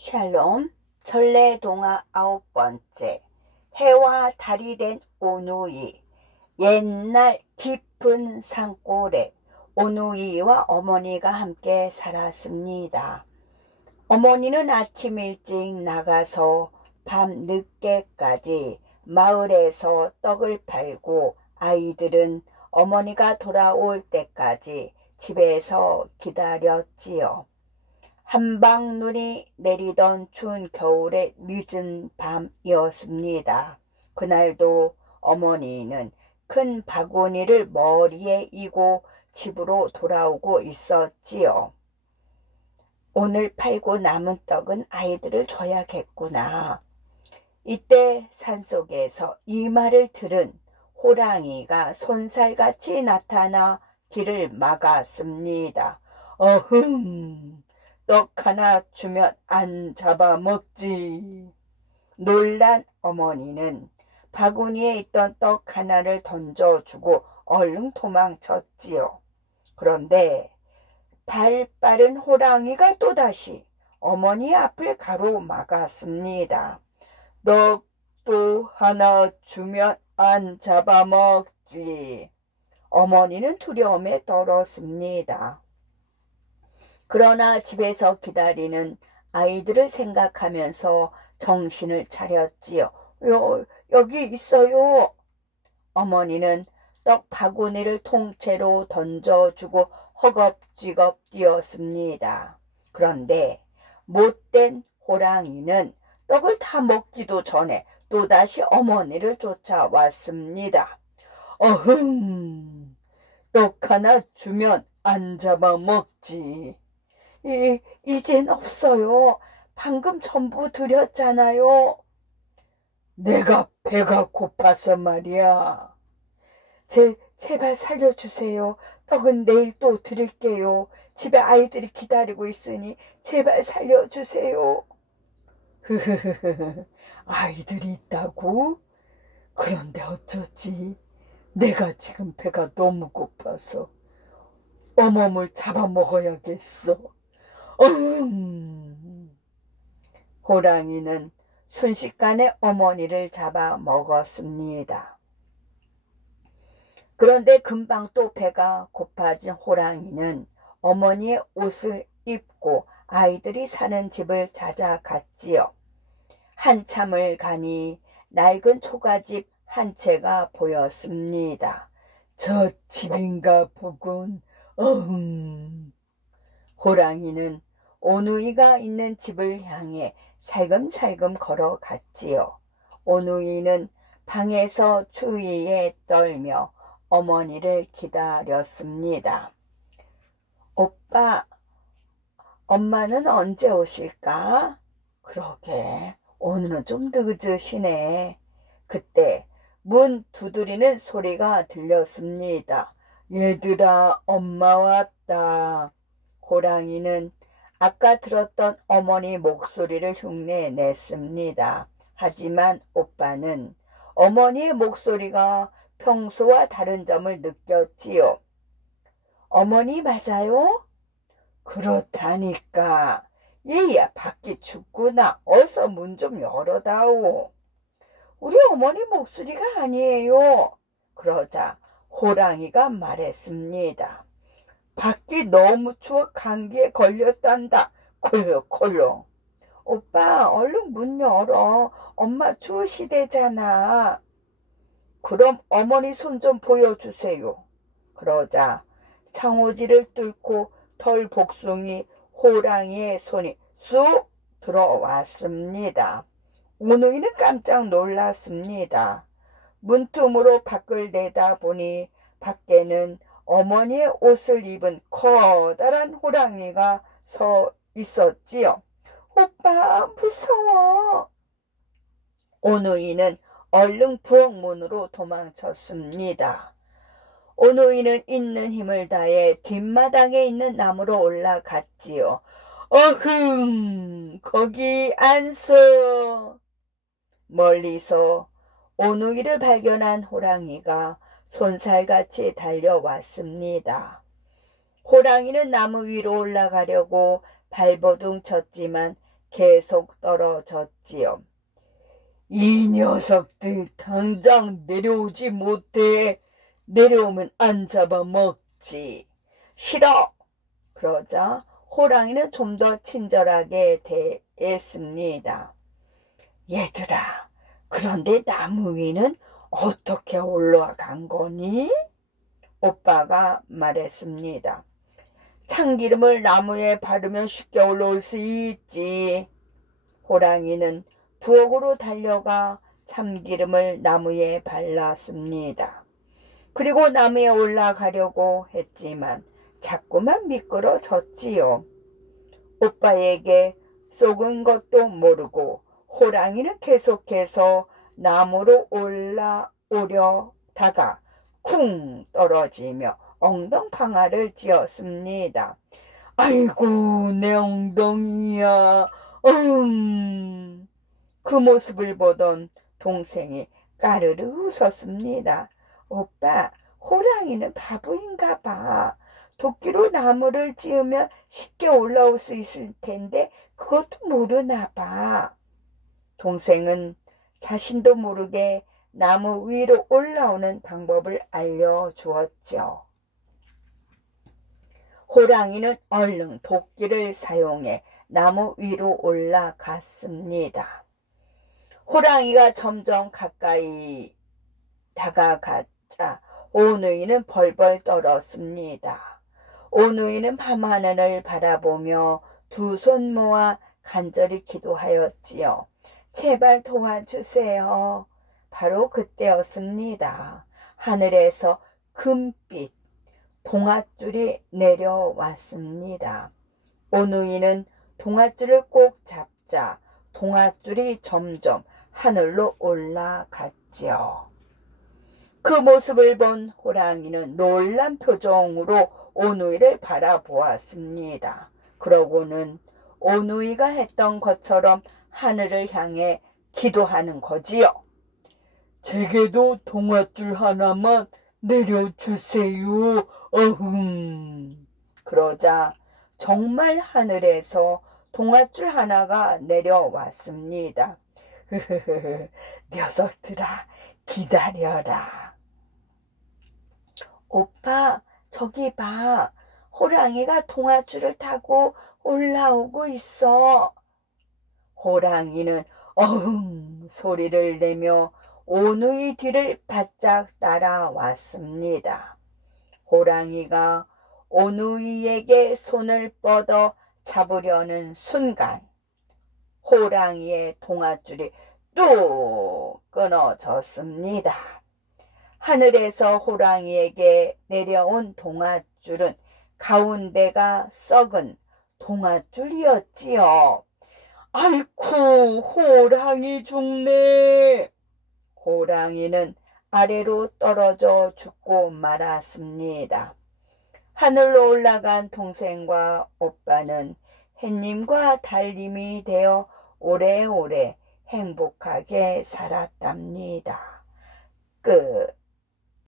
샬롬, 전래동화 9번째. 해와 달이 된 오누이. 옛날 깊은 산골에 오누이와 어머니가 함께 살았습니다. 어머니는 아침 일찍 나가서 밤 늦게까지 마을에서 떡을 팔고 아이들은 어머니가 돌아올 때까지 집에서 기다렸지요. 한방눈이 내리던 추운 겨울의 늦은 밤이었습니다. 그날도 어머니는 큰 바구니를 머리에 이고 집으로 돌아오고 있었지요. 오늘 팔고 남은 떡은 아이들을 줘야겠구나. 이때 산속에서 이 말을 들은 호랑이가 손살같이 나타나 길을 막았습니다. 어흥! 떡 하나 주면 안 잡아먹지. 놀란 어머니는 바구니에 있던 떡 하나를 던져주고 얼른 도망쳤지요. 그런데 발 빠른 호랑이가 또다시 어머니 앞을 가로막았습니다. 떡도 하나 주면 안 잡아먹지. 어머니는 두려움에 떨었습니다. 그러나 집에서 기다리는 아이들을 생각하면서 정신을 차렸지요. 여기 있어요. 어머니는 떡 바구니를 통째로 던져주고 허겁지겁 뛰었습니다. 그런데 못된 호랑이는 떡을 다 먹기도 전에 또다시 어머니를 쫓아왔습니다. 어흥! 떡 하나 주면 안 잡아먹지. 이젠 없어요. 방금 전부 드렸잖아요. 내가 배가 고파서 말이야. 제발 살려주세요. 떡은 내일 또 드릴게요. 집에 아이들이 기다리고 있으니 제발 살려주세요. 아이들이 있다고? 그런데 어쩌지? 내가 지금 배가 너무 고파서 어멈을 잡아먹어야겠어. 호랑이는 순식간에 어머니를 잡아먹었습니다. 그런데 금방 또 배가 고파진 호랑이는 어머니의 옷을 입고 아이들이 사는 집을 찾아갔지요. 한참을 가니 낡은 초가집 한 채가 보였습니다. 저 집인가 보군. 호랑이는 오누이가 있는 집을 향해 살금살금 걸어갔지요. 오누이는 방에서 추위에 떨며 어머니를 기다렸습니다. 오빠, 엄마는 언제 오실까? 그러게, 오늘은 좀 늦으시네. 그때 문 두드리는 소리가 들렸습니다. 얘들아, 엄마 왔다. 호랑이는 아까 들었던 어머니 목소리를 흉내냈습니다. 하지만 오빠는 어머니의 목소리가 평소와 다른 점을 느꼈지요. 어머니 맞아요? 그렇다니까. 얘야 밖이 춥구나. 어서 문 좀 열어다오. 우리 어머니 목소리가 아니에요. 그러자 호랑이가 말했습니다. 밖이 너무 추워 감기에 걸렸단다. 콜록콜록. 오빠 얼른 문 열어. 엄마 추우시대잖아. 그럼 어머니 손 좀 보여주세요. 그러자 창호지를 뚫고 털 복숭이 호랑이의 손이 쑥 들어왔습니다. 오누이는 깜짝 놀랐습니다. 문틈으로 밖을 내다보니 밖에는 어머니의 옷을 입은 커다란 호랑이가 서 있었지요. 오빠 무서워. 오누이는 얼른 부엌문으로 도망쳤습니다. 오누이는 있는 힘을 다해 뒷마당에 있는 나무로 올라갔지요. 어흥, 거기 안서. 멀리서 오누이를 발견한 호랑이가 손살같이 달려왔습니다. 호랑이는 나무 위로 올라가려고 발버둥 쳤지만 계속 떨어졌지요. 이 녀석들 당장 내려오지 못해. 내려오면 안 잡아먹지. 싫어. 그러자 호랑이는 좀 더 친절하게 대했습니다. 얘들아, 그런데 나무 위는 어떻게 올라간 거니? 오빠가 말했습니다. 참기름을 나무에 바르면 쉽게 올라올 수 있지. 호랑이는 부엌으로 달려가 참기름을 나무에 발랐습니다. 그리고 나무에 올라가려고 했지만 자꾸만 미끄러졌지요. 오빠에게 속은 것도 모르고 호랑이는 계속해서 나무로 올라오려다가 쿵 떨어지며 엉덩방아를 찧었습니다. 아이고, 내 엉덩이야. 그 모습을 보던 동생이 까르르 웃었습니다. 오빠, 호랑이는 바보인가 봐. 도끼로 나무를 찧으면 쉽게 올라올 수 있을 텐데 그것도 모르나 봐. 동생은 자신도 모르게 나무 위로 올라오는 방법을 알려주었죠. 호랑이는 얼른 도끼를 사용해 나무 위로 올라갔습니다. 호랑이가 점점 가까이 다가가자 오누이는 벌벌 떨었습니다. 오누이는 밤하늘을 바라보며 두 손 모아 간절히 기도하였지요. 제발 도와주세요. 바로 그때였습니다. 하늘에서 금빛 동아줄이 내려왔습니다. 오누이는 동아줄을 꼭 잡자 동아줄이 점점 하늘로 올라갔지요. 그 모습을 본 호랑이는 놀란 표정으로 오누이를 바라보았습니다. 그러고는 오누이가 했던 것처럼 하늘을 향해 기도하는 거지요. 제게도 동아줄 하나만 내려주세요. 그러자 정말 하늘에서 동아줄 하나가 내려왔습니다. 녀석들아, 기다려라. 오빠, 저기 봐. 호랑이가 동아줄을 타고 올라오고 있어. 호랑이는 어흥 소리를 내며 오누이 뒤를 바짝 따라왔습니다. 호랑이가 오누이에게 손을 뻗어 잡으려는 순간 호랑이의 동아줄이 뚝 끊어졌습니다. 하늘에서 호랑이에게 내려온 동아줄은 가운데가 썩은 동아줄이었지요. 아이쿠, 호랑이 죽네. 호랑이는 아래로 떨어져 죽고 말았습니다. 하늘로 올라간 동생과 오빠는 햇님과 달님이 되어 오래오래 행복하게 살았답니다. 끝.